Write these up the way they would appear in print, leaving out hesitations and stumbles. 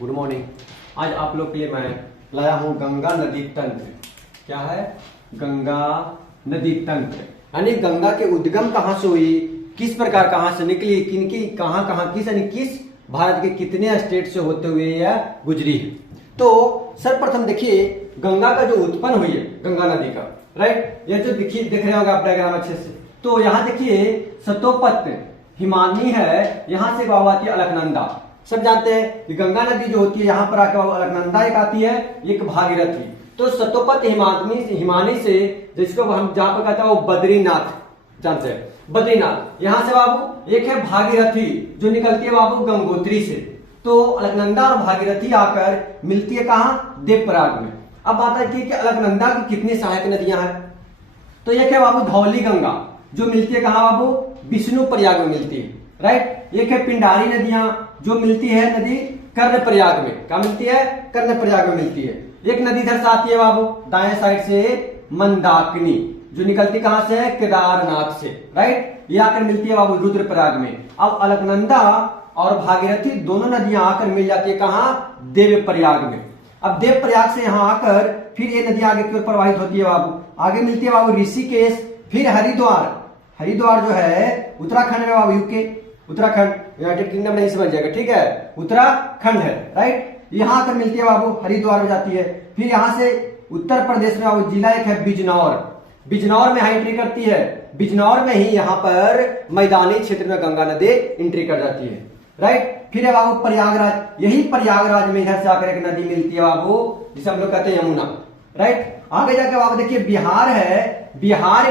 Good morning. आज आप लोग के लिए मैं लाया हूं गंगा नदी तंत्र। क्या है? गंगा नदी तंत्र, यानी गंगा के उद्गम कहां से हुई, किस प्रकार कहां से निकली, किनकी कहां कहां किस यानी किस भारत के कितने स्टेट से होते हुए यह गुजरी है। तो सर्वप्रथम देखिए गंगा का जो उत्पन्न हुई है गंगा नदी का, राइट, ये जो देखिए दिख रहे होगा आप डायग्राम अच्छे से। तो यहाँ देखिए सतोपत हिमानी है, यहां से वाव आती है अलकनंदा। सब जानते हैं कि गंगा नदी जो होती है यहाँ पर आकर अलकनंदा एक आती है, एक भागीरथी। तो सतोपत हिमानी से जिसको हम जहां पर कहते हैं वो बद्रीनाथ, जानते हैं बद्रीनाथ। यहां से बाबू एक है भागीरथी जो निकलती है बाबू गंगोत्री से। तो अलकनंदा और भागीरथी आकर मिलती है कहाँ? देवप्रयाग में। अब बात आती है कि अलकनंदा की कितनी सहायक नदियां हैं। तो एक है बाबू धौली गंगा जो मिलती है कहाँ बाबू? विष्णु प्रयाग में मिलती है, राइट। एक है पिंडारी नदियां जो मिलती है नदी कर्ण प्रयाग में। क्या मिलती है? कर्ण प्रयाग में मिलती है। एक नदी इधर से आती है बाबू दाएं साइड से मंदाकिनी जो निकलती कहां से? केदारनाथ से, राइट। ये आकर मिलती है बाबू रुद्रप्रयाग में। अब अलकनंदा और भागीरथी दोनों नदियां आकर मिल जाती है कहां? देवप्रयाग में। अब देवप्रयाग से यहां आकर फिर ये नदी आगे की ओर प्रवाहित होती है बाबू। आगे मिलती है बाबू ऋषिकेश, फिर हरिद्वार। हरिद्वार जो है उत्तराखंड में बाबू, यूके उत्तराखंड, यूनाइटेड किंगडम नहीं समझ जाएगा, ठीक है, उत्तराखंड है, राइट। यहां आकर मिलती है बाबू हरिद्वार में जाती है। फिर यहां से उत्तर प्रदेश में बाबू जिला एक है बिजनौर। बिजनौर में एंट्री करती है। बिजनौर में ही यहाँ पर मैदानी क्षेत्र में गंगा नदी एंट्री कर जाती है, राइट। फिर है बाबू प्रयागराज। यही प्रयागराज में इधर से आकर एक नदी मिलती है बाबू जिसे हम लोग कहते हैं यमुना, राइट। आगे जाके बाबू देखिए बिहार है, बिहार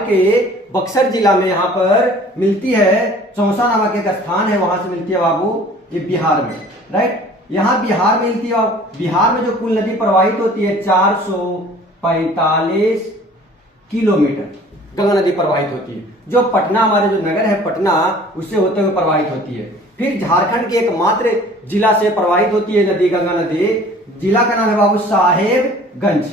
के बक्सर जिला में यहाँ पर मिलती है चौसा नामक एक स्थान है, वहां से मिलती है बाबू ये बिहार में, राइट। यहाँ बिहार में मिलती है। बिहार में जो कुल नदी प्रवाहित होती है 445 किलोमीटर गंगा नदी प्रवाहित होती है, जो पटना हमारे जो नगर है पटना उससे होते हुए प्रवाहित होती है। फिर झारखंड के एकमात्र जिला से प्रवाहित होती है नदी गंगा नदी। जिला का नाम है बाबू साहेबगंज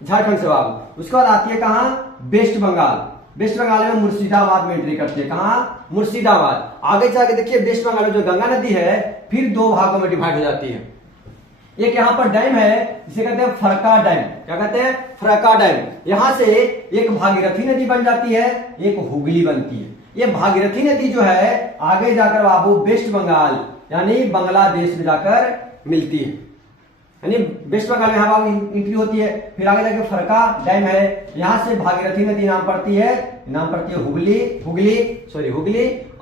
झारखंड से बाबू। उसके बाद आती है कहाँ? वेस्ट बंगाल। वेस्ट बंगाल में मुर्शिदाबाद में एंट्री करती है। कहाँ? मुर्शिदाबाद। आगे जाके देखिए वेस्ट बंगाल में जो गंगा नदी है फिर दो भागों में डिवाइड हो जाती है। एक यहाँ पर डैम है जिसे कहते हैं फरक्का डैम। क्या कहते हैं? फरक्का डैम। यहां से एक भागीरथी नदी बन जाती है, एक हुगली बनती है। ये भागीरथी नदी जो है आगे जाकर बाबू वेस्ट बंगाल यानी बांग्लादेश में जाकर मिलती है, यानी वेस्ट बंगाल में यहाँ बाबू एंट्री होती है। फिर आगे जाके फरक्का डैम है, यहाँ से भागीरथी नदी नाम पड़ती है हुगली।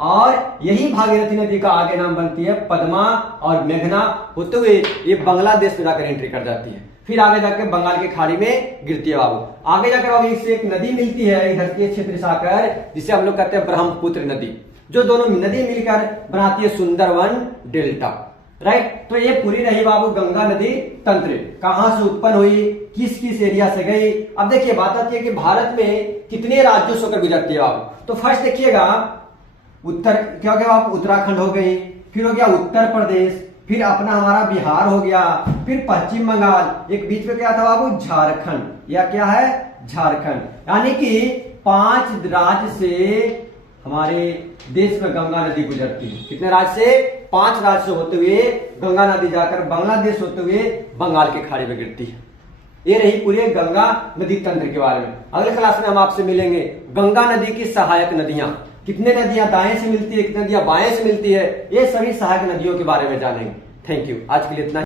और यही भागीरथी नदी का आगे नाम बनती है पद्मा और मेघना, होते हुए ये बांग्लादेश में जाकर एंट्री कर जाती है। फिर आगे जाकर बंगाल की खाड़ी में गिरती है बाबू। आगे जाकर बाबू इससे एक नदी मिलती है इधर के क्षेत्र से आकर, जिसे हम लोग कहते हैं ब्रह्मपुत्र नदी, जो दोनों नदी मिलकर बनाती है सुंदरवन डेल्टा, राइट। तो ये पूरी रही बाबू गंगा नदी तंत्र, कहां से उत्पन्न हुई, किस किस एरिया से गई। अब देखिए बात आती है कि भारत में कितने राज्यों से होकर गुजरती है बाबू। तो फर्स्ट देखिएगा उत्तर क्या हो गया बाबू? उत्तराखंड हो गई, फिर हो गया उत्तर प्रदेश, फिर अपना हमारा बिहार हो गया, फिर पश्चिम बंगाल, एक बीच में क्या था बाबू? झारखंड। या क्या है? झारखंड। यानी कि 5 राज्य से हमारे देश में गंगा नदी गुजरती है। कितने राज्य से? 5 राज्य से होते हुए गंगा नदी जाकर बांग्लादेश होते हुए बंगाल की खाड़ी में गिरती है। ये रही पूरे गंगा नदी तंत्र के बारे में। अगले क्लास में हम आपसे मिलेंगे गंगा नदी की सहायक नदियां, कितने नदियां दाएं से मिलती है, कितनी नदियां बाएं से मिलती है, ये सभी सहायक नदियों के बारे में जानेंगे। Thank you. आज के लिए इतना।